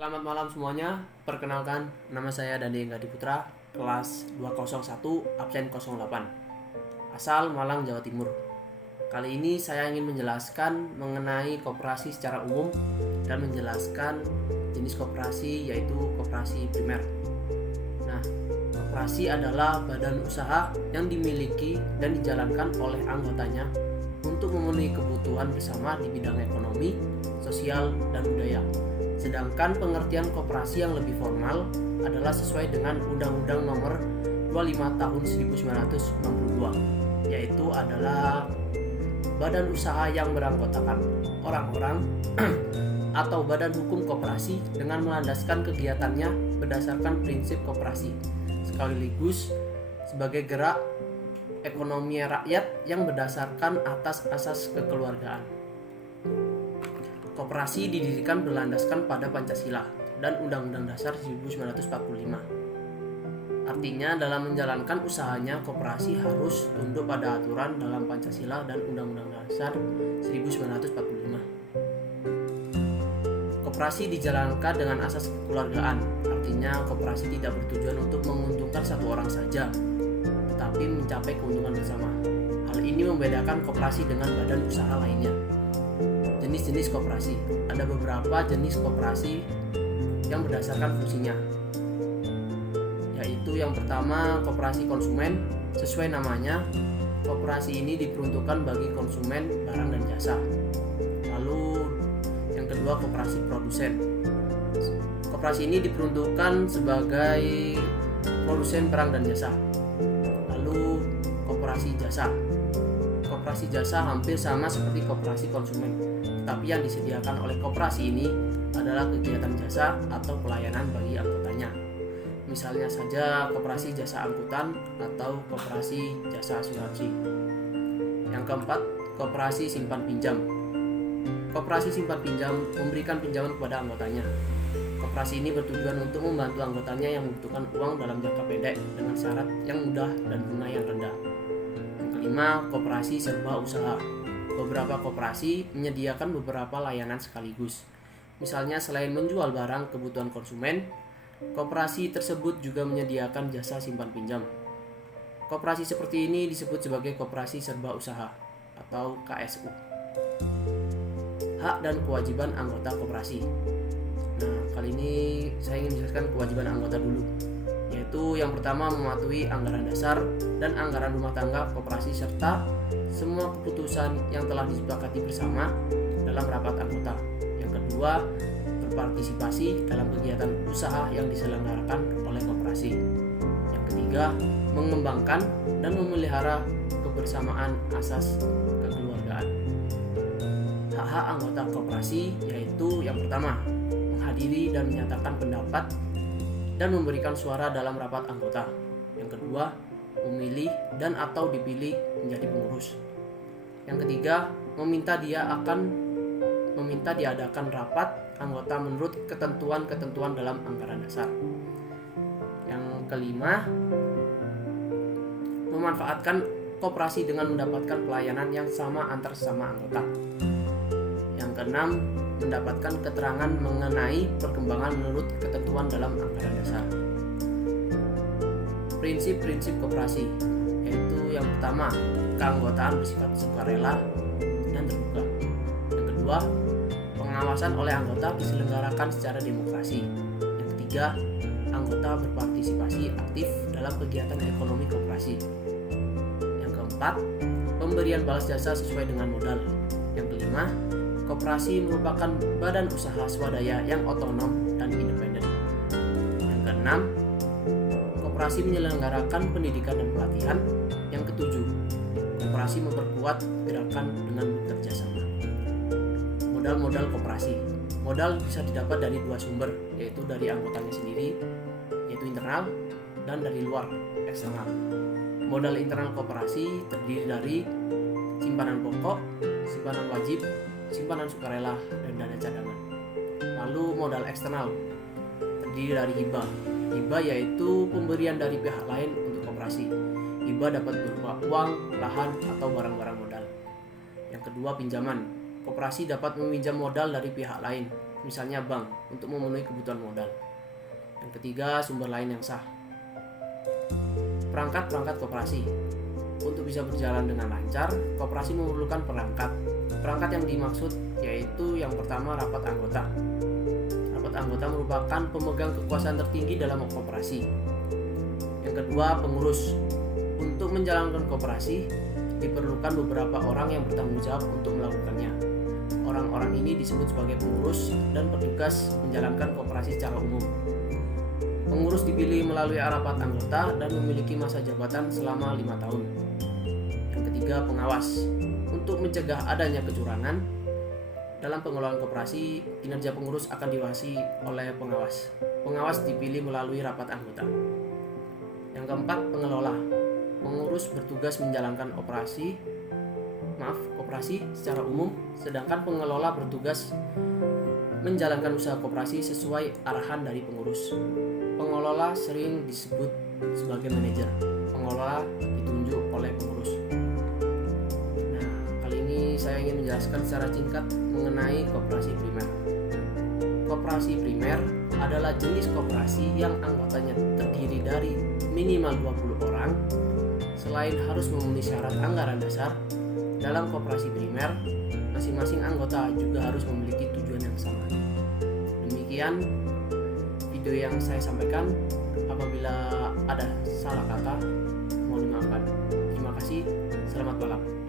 Selamat malam semuanya, perkenalkan nama saya Dandi Enggadi Putra, kelas 201, absen 08, asal Malang, Jawa Timur. Kali ini saya ingin menjelaskan mengenai koperasi secara umum dan menjelaskan jenis koperasi yaitu koperasi primer. Nah, koperasi adalah badan usaha yang dimiliki dan dijalankan oleh anggotanya untuk memenuhi kebutuhan bersama di bidang ekonomi, sosial, dan budaya. Sedangkan pengertian koperasi yang lebih formal adalah sesuai dengan Undang-Undang Nomor 25 Tahun 1992, yaitu adalah badan usaha yang beranggotakan orang-orang atau badan hukum koperasi dengan melandaskan kegiatannya berdasarkan prinsip koperasi, sekaligus sebagai gerak ekonomi rakyat yang berdasarkan atas asas kekeluargaan. Koperasi didirikan berlandaskan pada Pancasila dan Undang-Undang Dasar 1945. Artinya dalam menjalankan usahanya, koperasi harus tunduk pada aturan dalam Pancasila dan Undang-Undang Dasar 1945. Koperasi dijalankan dengan asas kekeluargaan. Artinya koperasi tidak bertujuan untuk menguntungkan satu orang saja, tetapi mencapai keuntungan bersama. Hal ini membedakan koperasi dengan badan usaha lainnya. Jenis-jenis koperasi. Ada beberapa jenis koperasi yang berdasarkan fungsinya, yaitu yang pertama koperasi konsumen. Sesuai namanya, koperasi ini diperuntukkan bagi konsumen barang dan jasa. Lalu yang kedua koperasi produsen. Koperasi ini diperuntukkan sebagai produsen barang dan jasa. Lalu koperasi jasa. Koperasi jasa hampir sama seperti koperasi konsumen, tetapi yang disediakan oleh koperasi ini adalah kegiatan jasa atau pelayanan bagi anggotanya. Misalnya saja koperasi jasa angkutan atau koperasi jasa asuransi. Yang keempat, koperasi simpan pinjam. Koperasi simpan pinjam memberikan pinjaman kepada anggotanya. Koperasi ini bertujuan untuk membantu anggotanya yang membutuhkan uang dalam jangka pendek dengan syarat yang mudah dan bunga yang rendah. Yang kelima, koperasi serba usaha. Beberapa koperasi menyediakan beberapa layanan sekaligus. Misalnya selain menjual barang kebutuhan konsumen, koperasi tersebut juga menyediakan jasa simpan pinjam. Koperasi seperti ini disebut sebagai koperasi serba usaha atau KSU. Hak dan kewajiban anggota koperasi. Nah, kali ini saya ingin menjelaskan kewajiban anggota dulu, yaitu yang pertama mematuhi anggaran dasar dan anggaran rumah tangga koperasi serta semua keputusan yang telah disepakati bersama dalam rapat anggota. Yang kedua, berpartisipasi dalam kegiatan usaha yang diselenggarakan oleh koperasi. Yang ketiga, mengembangkan dan memelihara kebersamaan asas kekeluargaan. Hak-hak anggota koperasi yaitu yang pertama, menghadiri dan menyatakan pendapat dan memberikan suara dalam rapat anggota. Yang kedua, memilih dan atau dipilih menjadi pengurus. Yang ketiga, meminta diadakan rapat anggota menurut ketentuan-ketentuan dalam anggaran dasar. Yang kelima, memanfaatkan koperasi dengan mendapatkan pelayanan yang sama antar sesama anggota. Yang keenam, mendapatkan keterangan mengenai perkembangan menurut ketentuan dalam anggaran dasar. Prinsip-prinsip koperasi, yaitu yang pertama, keanggotaan bersifat sukarela dan terbuka. Yang kedua, pengawasan oleh anggota diselenggarakan secara demokrasi. Yang ketiga, anggota berpartisipasi aktif dalam kegiatan ekonomi koperasi. Yang keempat, pemberian balas jasa sesuai dengan modal. Yang kelima, koperasi merupakan badan usaha swadaya yang otonom dan independen. Yang keenam, koperasi menyelenggarakan pendidikan dan pelatihan. Yang ketujuh, koperasi memperkuat gerakan dengan bekerja sama. Modal koperasi. Modal bisa didapat dari dua sumber, yaitu dari anggotanya sendiri, yaitu internal, dan dari luar, eksternal. Modal internal koperasi terdiri dari simpanan pokok, simpanan wajib, simpanan sukarela, dan dana cadangan. Lalu modal eksternal terdiri dari hibah. Hibah yaitu pemberian dari pihak lain untuk koperasi. Hibah dapat berupa uang, lahan, atau barang-barang modal. Yang kedua, pinjaman. koperasi dapat meminjam modal dari pihak lain, misalnya bank, untuk memenuhi kebutuhan modal. Yang ketiga, sumber lain yang sah. Perangkat koperasi. Untuk bisa berjalan dengan lancar, koperasi memerlukan perangkat. Perangkat yang dimaksud yaitu yang pertama, rapat anggota. Rapat anggota merupakan pemegang kekuasaan tertinggi dalam koperasi. Yang kedua, pengurus. Untuk menjalankan koperasi, diperlukan beberapa orang yang bertanggung jawab untuk melakukannya. Orang-orang ini disebut sebagai pengurus dan petugas menjalankan koperasi secara umum. Pengurus dipilih melalui rapat anggota dan memiliki masa jabatan selama 5 tahun. Yang ketiga, pengawas. Untuk mencegah adanya kecurangan dalam pengelolaan koperasi, kinerja pengurus akan diawasi oleh pengawas. Pengawas dipilih melalui rapat anggota. Yang keempat, pengelola. Pengurus bertugas menjalankan koperasi secara umum, sedangkan pengelola bertugas menjalankan usaha koperasi sesuai arahan dari pengurus. Pengelola sering disebut sebagai manajer. Pengelola ditunjuk oleh pengurus. Nah, kali ini saya ingin menjelaskan secara singkat mengenai koperasi primer. Koperasi primer adalah jenis koperasi yang anggotanya terdiri dari minimal 20 orang. Selain harus memenuhi syarat anggaran dasar, dalam koperasi primer, masing-masing anggota juga harus memiliki tujuan yang sama. Demikian video yang saya sampaikan. Apabila ada salah kata, mohon dimaafkan. Terima kasih. Selamat malam.